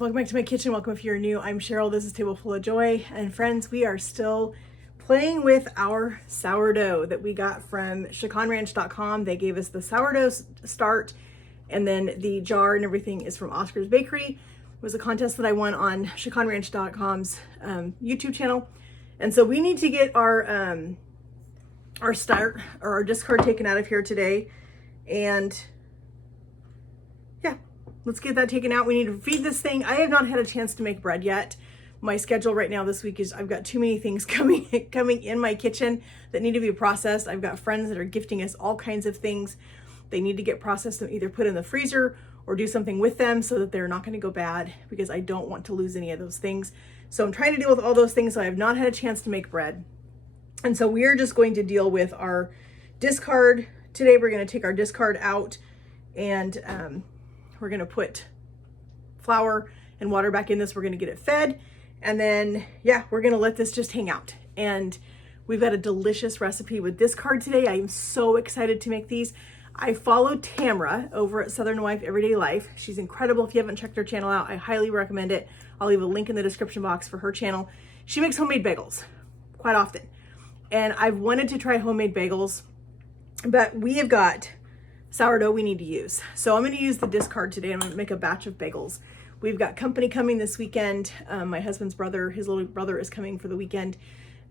welcome back to my kitchen. Welcome if you're new. I'm Cheryl. This is Table Full of Joy. And friends, we are still playing with our sourdough that we got from chicanranch.com. They gave us the sourdough start, and then the jar and everything is from Oscar's Bakery. It was a contest that I won on chicanranch.com's YouTube channel. And so we need to get our start or our discard taken out of here today. And yeah, let's get that taken out. We need to feed this thing. I have not had a chance to make bread yet. My schedule right now this week is I've got too many things coming in my kitchen that need to be processed. I've got friends that are gifting us all kinds of things. They need to get processed and either put in the freezer or do something with them so that they're not going to go bad, because I don't want to lose any of those things. So I'm trying to deal with all those things. So I have not had a chance to make bread. And so we're just going to deal with our discard. Today we're going to take our discard out, and we're going to put flour and water back in this. We're going to get it fed. And then, yeah, we're going to let this just hang out. And we've got a delicious recipe with discard today. I am so excited to make these. I follow Tamra over at Southern Wife Everyday Life. She's incredible. If you haven't checked her channel out, I highly recommend it. I'll leave a link in the description box for her channel. She makes homemade bagels quite often. And I've wanted to try homemade bagels, but we have got sourdough we need to use. So I'm going to use the discard today. I'm going to make a batch of bagels. We've got company coming this weekend. My husband's brother, his little brother, is coming for the weekend.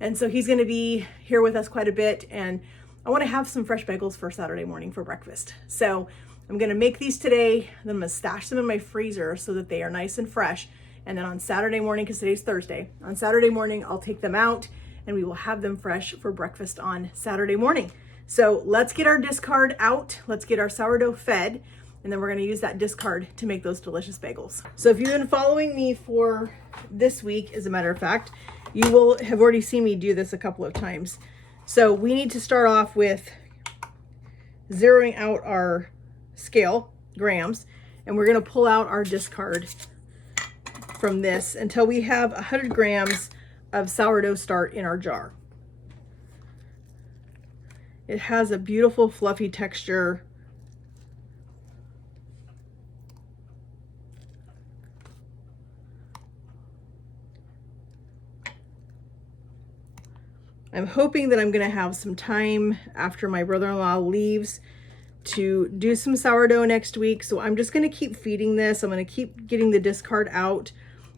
And so he's going to be here with us quite a bit. And I want to have some fresh bagels for Saturday morning for breakfast. So I'm going to make these today. Then I'm going to stash them in my freezer so that they are nice and fresh. And then on Saturday morning, because today's Thursday, on Saturday morning, I'll take them out and we will have them fresh for breakfast on Saturday morning. So let's get our discard out. Let's get our sourdough fed. And then we're going to use that discard to make those delicious bagels. So if you've been following me for this week, as a matter of fact, you will have already seen me do this a couple of times. So we need to start off with zeroing out our scale, grams, and we're going to pull out our discard from this until we have 100 grams of sourdough start in our jar. It has a beautiful fluffy texture. I'm hoping that I'm going to have some time after my brother-in-law leaves to do some sourdough next week. So I'm just going to keep feeding this. I'm going to keep getting the discard out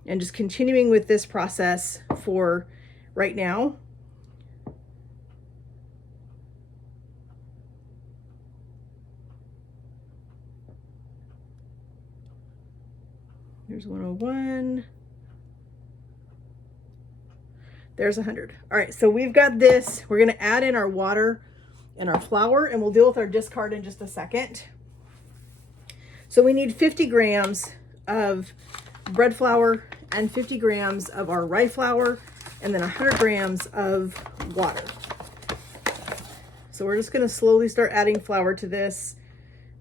and just continuing with this process for right now. There's 101. There's 100. All right, so we've got this. We're going to add in our water and our flour, and we'll deal with our discard in just a second. So we need 50 grams of bread flour and 50 grams of our rye flour, and then 100 grams of water. So we're just going to slowly start adding flour to this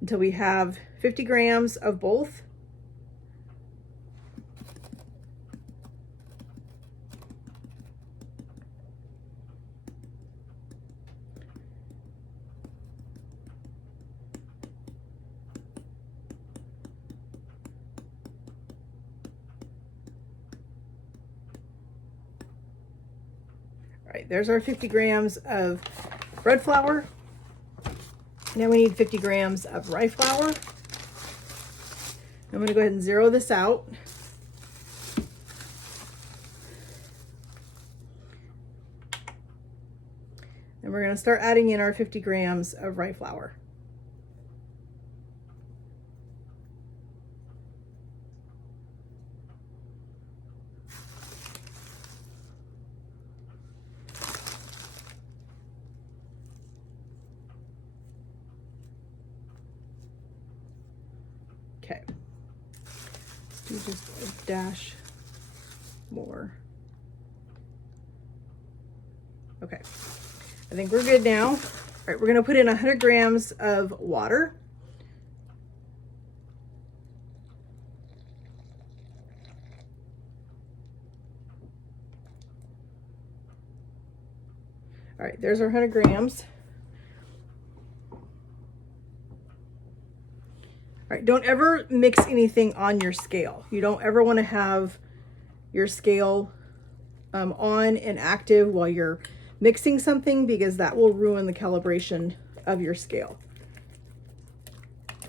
until we have 50 grams of both. All right, there's our 50 grams of bread flour. Now we need 50 grams of rye flour. I'm going to go ahead and zero this out. And we're going to start adding in our 50 grams of rye flour. Okay, let's do just a dash more. Okay, I think we're good now. All right, we're gonna put in 100 grams of water. All right, there's our 100 grams. All right, don't ever mix anything on your scale. You don't ever want to have your scale on and active while you're mixing something, because that will ruin the calibration of your scale.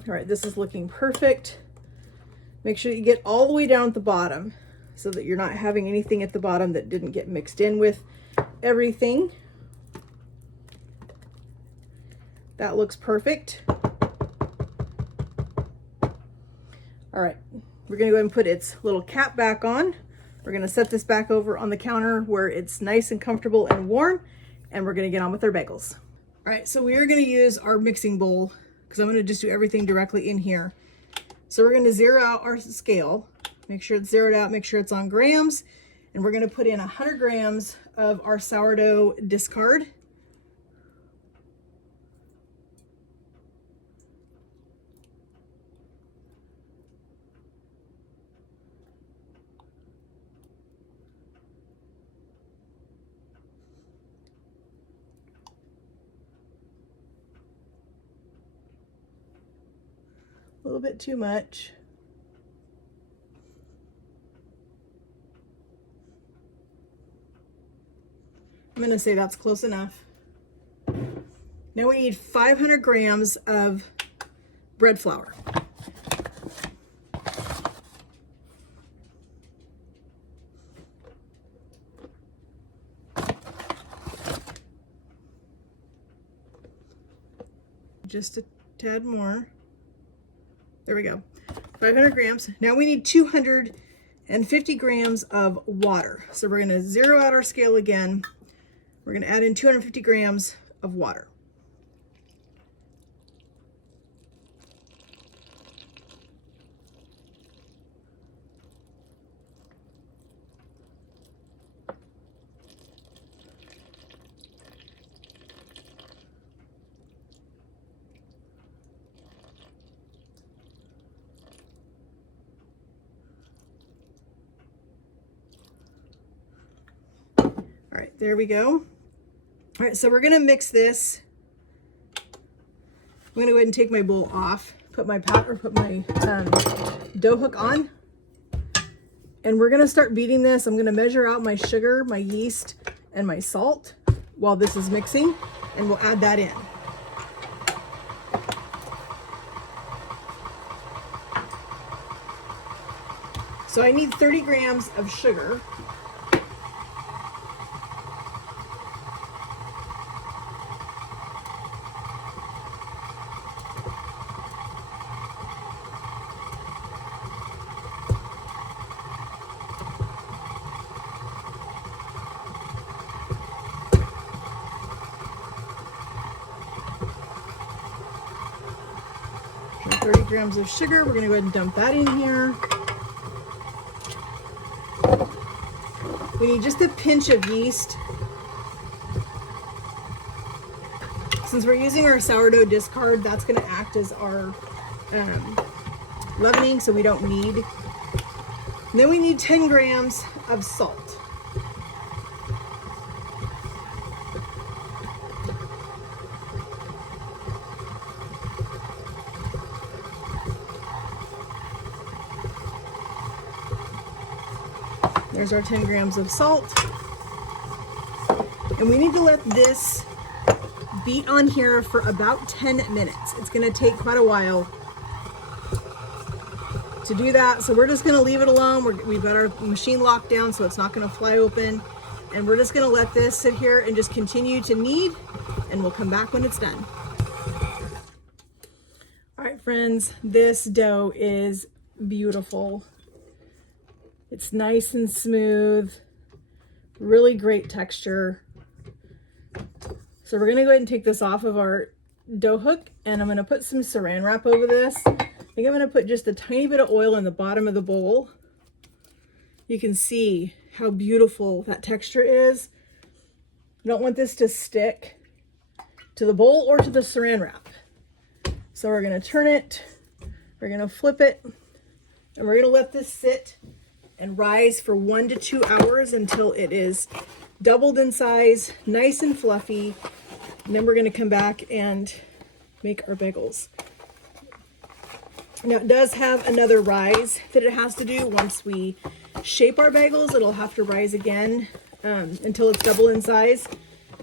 All right, this is looking perfect. Make sure you get all the way down at the bottom so that you're not having anything at the bottom that didn't get mixed in with everything. That looks perfect. All right, we're gonna go ahead and put its little cap back on. We're gonna set this back over on the counter where it's nice and comfortable and warm, and we're gonna get on with our bagels. All right, so we are gonna use our mixing bowl because I'm gonna just do everything directly in here. So we're gonna zero out our scale, make sure it's zeroed out, make sure it's on grams, and we're gonna put in 100 grams of our sourdough discard. A little bit too much. I'm gonna say that's close enough. Now we need 500 grams of bread flour. Just a tad more. There we go, 500 grams. Now we need 250 grams of water. So we're gonna zero out our scale again. We're gonna add in 250 grams of water. All right, there we go. All right, so we're gonna mix this. I'm gonna go ahead and take my bowl off, put my dough hook on, and we're gonna start beating this. I'm gonna measure out my sugar, my yeast, and my salt while this is mixing, and we'll add that in. So I need 30 grams of sugar. And 30 grams of sugar. We're gonna go ahead and dump that in here. We need just a pinch of yeast. Since we're using our sourdough discard, that's gonna act as our leavening, so we don't need. And then we need 10 grams of salt. There's our 10 grams of salt. And we need to let this beat on here for about 10 minutes. It's gonna take quite a while to do that. So we're just gonna leave it alone. We've got our machine locked down so it's not gonna fly open. And we're just gonna let this sit here and just continue to knead, and we'll come back when it's done. All right, friends, this dough is beautiful. It's nice and smooth, really great texture. So we're gonna go ahead and take this off of our dough hook, and I'm gonna put some saran wrap over this. I think I'm gonna put just a tiny bit of oil in the bottom of the bowl. You can see how beautiful that texture is. I don't want this to stick to the bowl or to the saran wrap. So we're gonna turn it, we're gonna flip it, and we're gonna let this sit and rise for 1 to 2 hours until it is doubled in size, nice and fluffy. And then we're gonna come back and make our bagels. Now it does have another rise that it has to do. Once we shape our bagels, it'll have to rise again until it's double in size.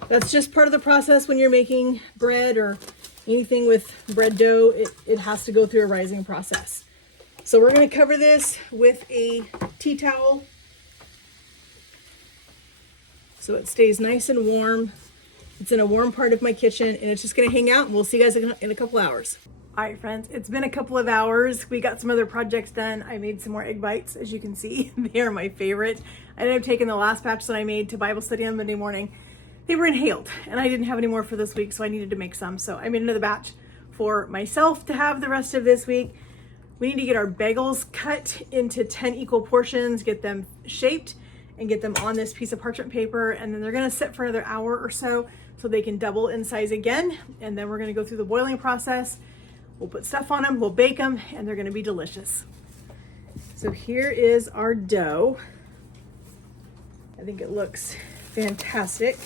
That's just part of the process when you're making bread or anything with bread dough. It has to go through a rising process. So we're going to cover this with a tea towel so it stays nice and warm. It's in a warm part of my kitchen, and it's just going to hang out, and we'll see you guys in a couple hours. All right, friends, it's been a couple of hours. We got some other projects done. I made some more egg bites, as you can see. They are my favorite. I ended up taking the last batch that I made to Bible study on Monday morning. They were inhaled, and I didn't have any more for this week, so I needed to make some. So I made another batch for myself to have the rest of this week. We need to get our bagels cut into 10 equal portions, get them shaped, and get them on this piece of parchment paper. And then they're gonna sit for another hour or so they can double in size again. And then we're gonna go through the boiling process. We'll put stuff on them, we'll bake them, and they're gonna be delicious. So here is our dough. I think it looks fantastic.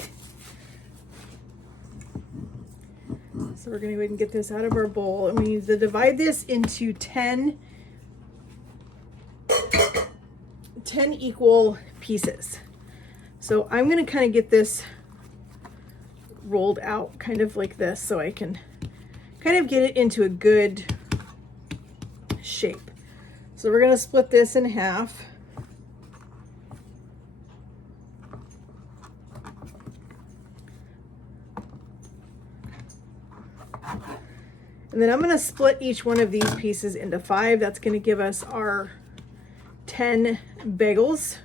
So we're gonna go ahead and get this out of our bowl, and we need to divide this into 10 equal pieces. So I'm gonna kind of get this rolled out kind of like this so I can kind of get it into a good shape. So we're gonna split this in half. And then I'm gonna split each one of these pieces into 5. That's gonna give us our 10 bagels.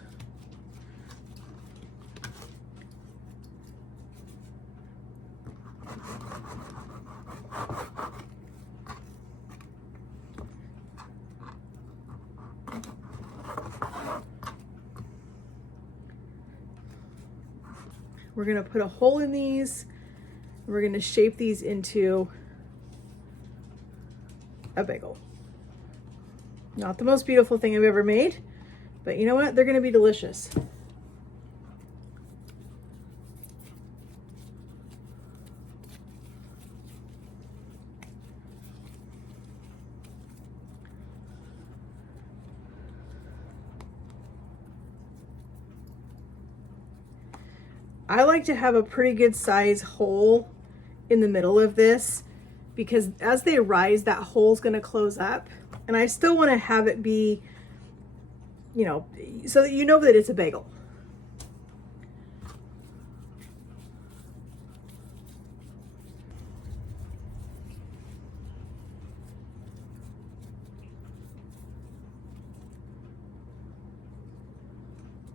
We're gonna put a hole in these. We're gonna shape these into a bagel. Not the most beautiful thing I've ever made, but you know what? They're gonna be delicious. I like to have a pretty good size hole in the middle of this because as they rise, that hole's gonna close up, and I still wanna have it be, you know, so that you know that it's a bagel.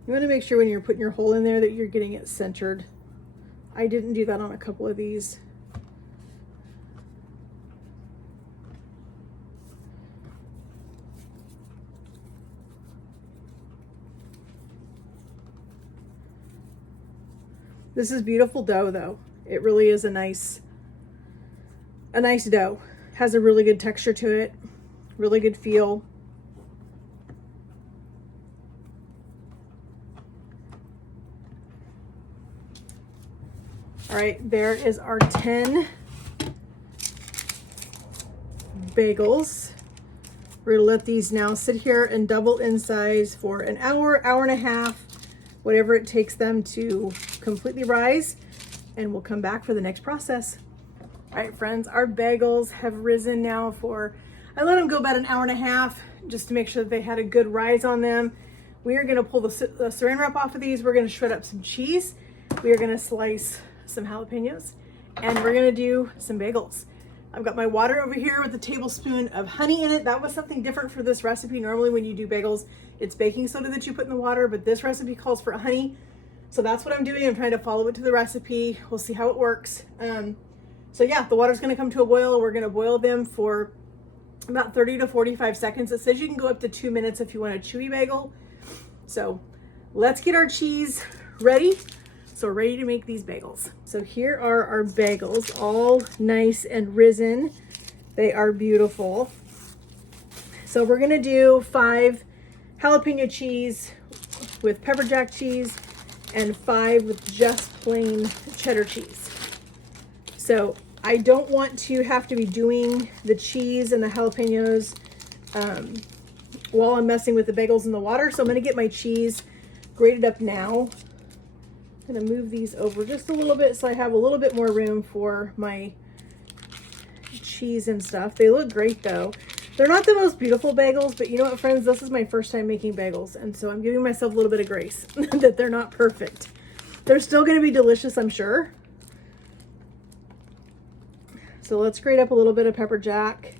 You want to make sure when you're putting your hole in there that you're getting it centered. I didn't do that on a couple of these. This is beautiful dough though. It really is a nice dough. Has a really good texture to it, really good feel. All right, there is our 10 bagels. We're gonna let these now sit here and double in size for an hour, hour and a half, whatever it takes them to completely rise, and we'll come back for the next process. All right, friends, our bagels have risen now for, I let them go about an hour and a half just to make sure that they had a good rise on them. We are gonna pull the saran wrap off of these. We're gonna shred up some cheese. We are gonna slice some jalapenos, and we're gonna do some bagels. I've got my water over here with a tablespoon of honey in it. That was something different for this recipe. Normally when you do bagels, it's baking soda that you put in the water, but this recipe calls for honey. So that's what I'm doing. I'm trying to follow it to the recipe. We'll see how it works. So yeah, the water's gonna come to a boil. We're gonna boil them for about 30 to 45 seconds. It says you can go up to 2 minutes if you want a chewy bagel. So let's get our cheese ready. So we're ready to make these bagels. So here are our bagels, all nice and risen. They are beautiful. So we're gonna do 5 jalapeno cheese with pepper jack cheese and 5 with just plain cheddar cheese. So I don't want to have to be doing the cheese and the jalapenos while I'm messing with the bagels in the water. So I'm gonna get my cheese grated up now. I'm gonna move these over just a little bit so I have a little bit more room for my cheese and stuff. They look great though. They're not the most beautiful bagels, but you know what, friends? This is my first time making bagels, and so I'm giving myself a little bit of grace that they're not perfect. They're still gonna be delicious, I'm sure. So let's grate up a little bit of pepper jack.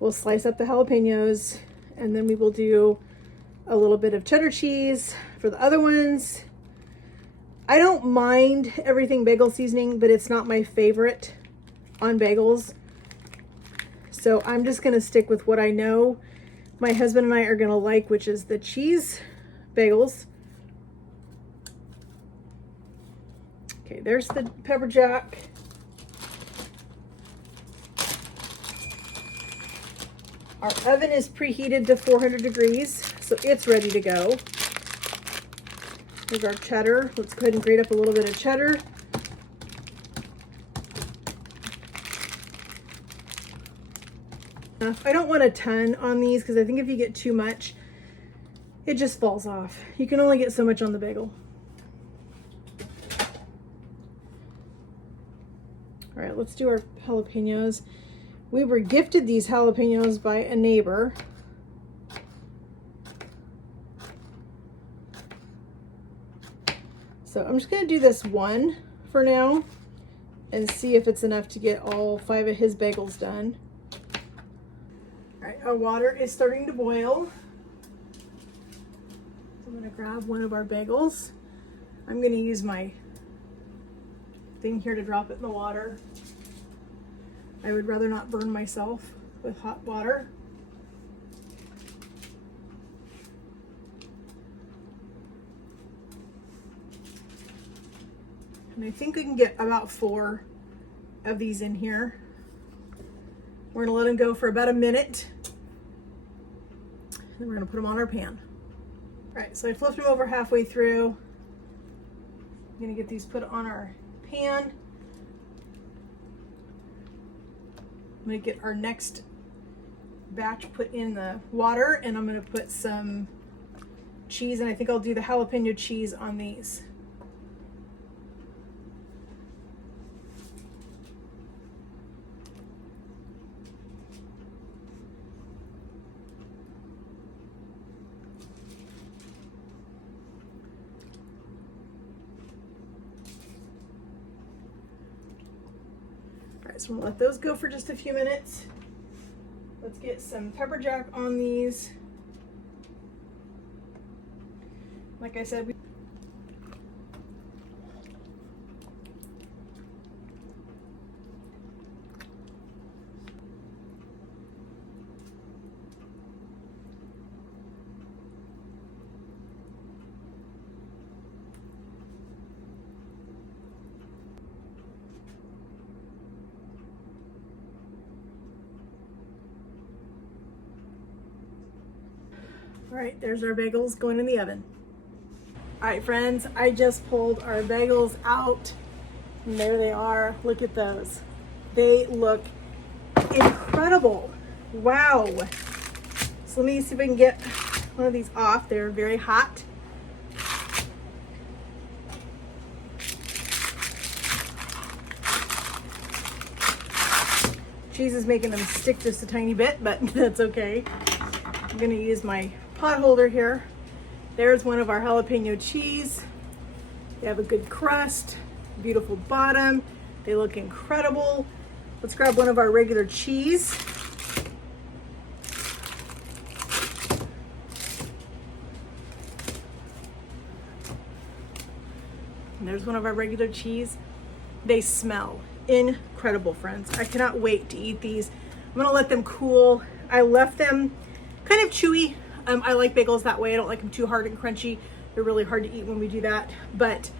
We'll slice up the jalapenos, and then we will do a little bit of cheddar cheese for the other ones. I don't mind everything bagel seasoning, but it's not my favorite on bagels. So I'm just gonna stick with what I know my husband and I are gonna like, which is the cheese bagels. Okay, there's the pepper jack. Our oven is preheated to 400 degrees, so it's ready to go. Here's our cheddar. Let's go ahead and grate up a little bit of cheddar. I don't want a ton on these because I think if you get too much, it just falls off. You can only get so much on the bagel. All right, let's do our jalapenos. We were gifted these jalapenos by a neighbor. So I'm just gonna do this one for now and see if it's enough to get all 5 of his bagels done. All right, our water is starting to boil. So I'm gonna grab one of our bagels. I'm gonna use my thing here to drop it in the water. I would rather not burn myself with hot water. And I think we can get about 4 of these in here. We're gonna let them go for about a minute. Then we're gonna put them on our pan. All right, so I flipped them over halfway through. I'm gonna get these put on our pan. I'm gonna get our next batch put in the water, and I'm gonna put some cheese, and I think I'll do the jalapeno cheese on these. So we'll let those go for just a few minutes. Let's get some pepper jack on these. Like I said, all right, there's our bagels going in the oven. All right, friends, I just pulled our bagels out, and there they are. Look at those. They look incredible. Wow. So let me see if I can get one of these off. They're very hot. Cheese is making them stick just a tiny bit, but that's okay. I'm gonna use my pot holder here. There's one of our jalapeno cheese. They have a good crust, beautiful bottom. They look incredible. Let's grab one of our regular cheese. And there's one of our regular cheese. They smell incredible, friends. I cannot wait to eat these. I'm gonna let them cool. I left them kind of chewy. I like bagels that way. I don't like them too hard and crunchy. They're really hard to eat when we do that. But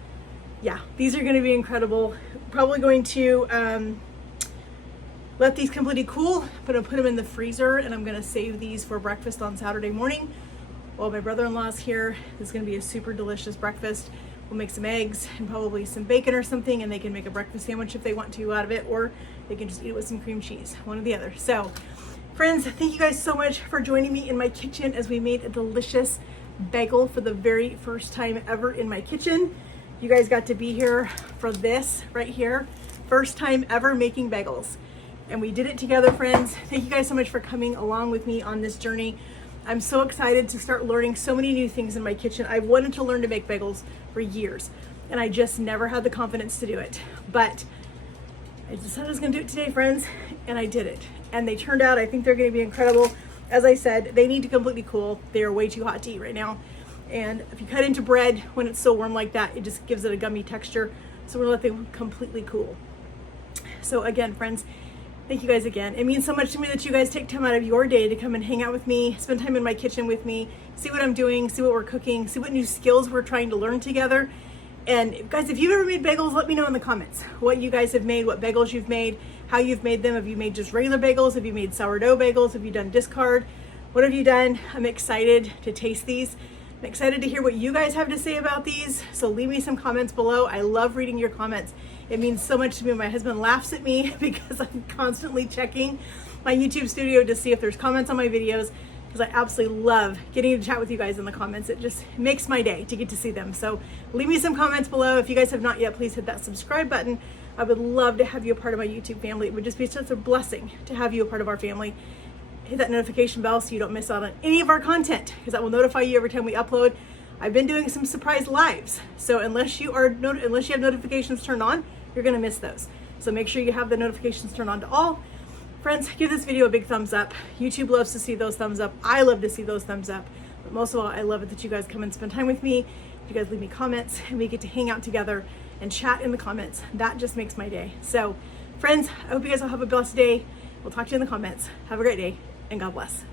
yeah, these are gonna be incredible. Probably going to let these completely cool, but I'll put them in the freezer, and I'm gonna save these for breakfast on Saturday morning. While my brother-in-law's here, this is gonna be a super delicious breakfast. We'll make some eggs and probably some bacon or something, and they can make a breakfast sandwich if they want to out of it, or they can just eat it with some cream cheese, one or the other. So Friends, thank you guys so much for joining me in my kitchen as we made a delicious bagel for the very first time ever in my kitchen. You guys got to be here for this right here. First time ever making bagels. And we did it together, friends. Thank you guys so much for coming along with me on this journey. I'm so excited to start learning so many new things in my kitchen. I've wanted to learn to make bagels for years, and I just never had the confidence to do it. But I decided I was gonna do it today, friends, and I did it. And they turned out, I think they're gonna be incredible. As I said, they need to completely cool. They are way too hot to eat right now. And if you cut into bread when it's still warm like that, it just gives it a gummy texture. So we're gonna let them completely cool. So again, friends, thank you guys again. It means so much to me that you guys take time out of your day to come and hang out with me, spend time in my kitchen with me, see what I'm doing, see what we're cooking, see what new skills we're trying to learn together. And guys, if you've ever made bagels, let me know in the comments what you guys have made, what bagels you've made, how you've made them. Have you made just regular bagels? Have you made sourdough bagels? Have you done discard? What have you done? I'm excited to taste these. I'm excited to hear what you guys have to say about these. So leave me some comments below. I love reading your comments. It means so much to me. My husband laughs at me because I'm constantly checking my YouTube studio to see if there's comments on my videos, because I absolutely love getting to chat with you guys in the comments. It just makes my day to get to see them. So leave me some comments below. If you guys have not yet, please hit that subscribe button. I would love to have you a part of my YouTube family. It would just be such a blessing to have you a part of our family. Hit that notification bell so you don't miss out on any of our content, because that will notify you every time we upload. I've been doing some surprise lives, so unless you have notifications turned on, you're gonna miss those. So make sure you have the notifications turned on to all. Friends, give this video a big thumbs up. YouTube loves to see those thumbs up. I love to see those thumbs up. But most of all, I love it that you guys come and spend time with me. You guys leave me comments and we get to hang out together and chat in the comments. That just makes my day. So friends, I hope you guys will have a blessed day. We'll talk to you in the comments. Have a great day and God bless.